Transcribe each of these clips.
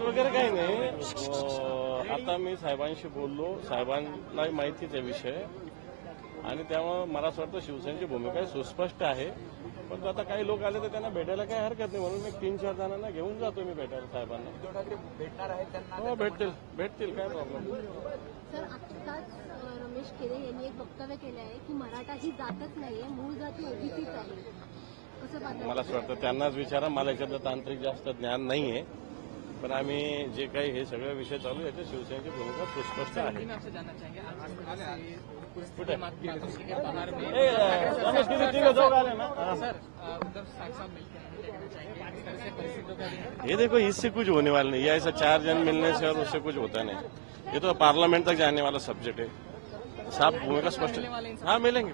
वगैरे काही नाही. आता मी साहेबांशी बोललो. साहेबांना माहितीच आहे विषय. आणि त्यामुळे मला असं वाटतं शिवसेनेची भूमिका सुस्पष्ट आहे. पण आता काही लोक आले तर त्यांना भेटायला काही हरकत नाही. म्हणून मी तीन चार जणांना घेऊन जातो मी भेटायला साहेबांना. भेटणार त्यांना. हो भेटतील. भेटतील काय प्रॉब्लेम सुरेश केरे यांनी एक वक्तव्य केलं आहे की मराठा ही जातच नाहीये मूळ जाती ओबीसीच आहे. मला असं वाटतं त्यांनाच विचारा मला याच्यातलं तांत्रिक जास्त ज्ञान नाहीये. पण आम्ही जे काही हे सगळे विषय चालू याच्या शिवसेनेची भूमिका सुस्पष्ट आहे ये देखो इससे कुछ होने वाला नहीं ये ऐसा चार जन मिलने से और उससे कुछ होता नहीं ये तो पार्लियामेंट तक जाने वाला सब्जेक्ट है। साफ भूमिका स्पष्ट है। हाँ मिलेंगे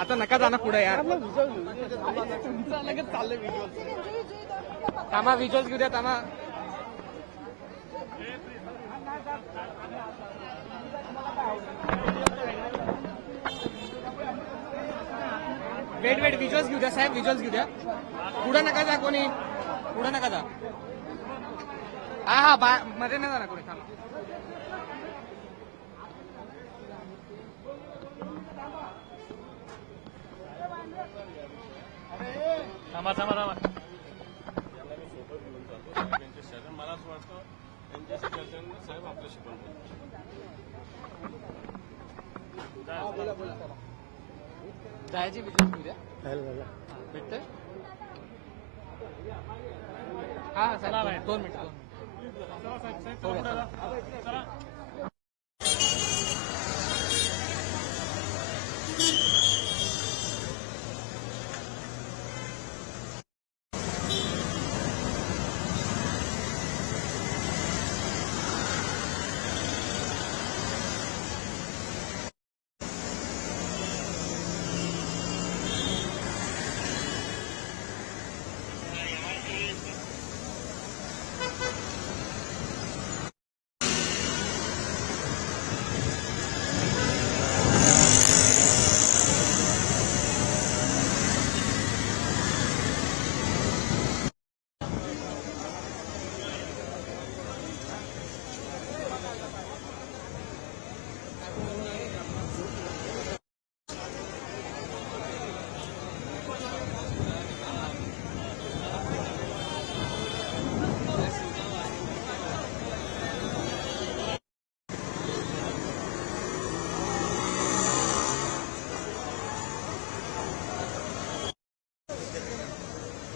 आता नका जाना पुढे यार. तुमचं चाललंय व्हिज्युअल थांबा व्हिज्युअल्स घेऊ द्या थांबा वेट वेट व्हिज्युअल्स घेऊ द्या साहेब व्हिज्युअल्स घेऊ द्या पुढे नका जा कोणी. पुढे नका जा. हा हा बा मध्ये नाही जाणार कोणी थांबा. थांबा थांबा थांबा. यांना मी सोबत घेऊन जातो. साहेबांचे शरण मला असं वाटतं त्यांच्याशी चर्चेने साहेब आपल्याशी पण. जायची भेटतंय? हा हा साहेब दोन मिनिट दोन मिनिट.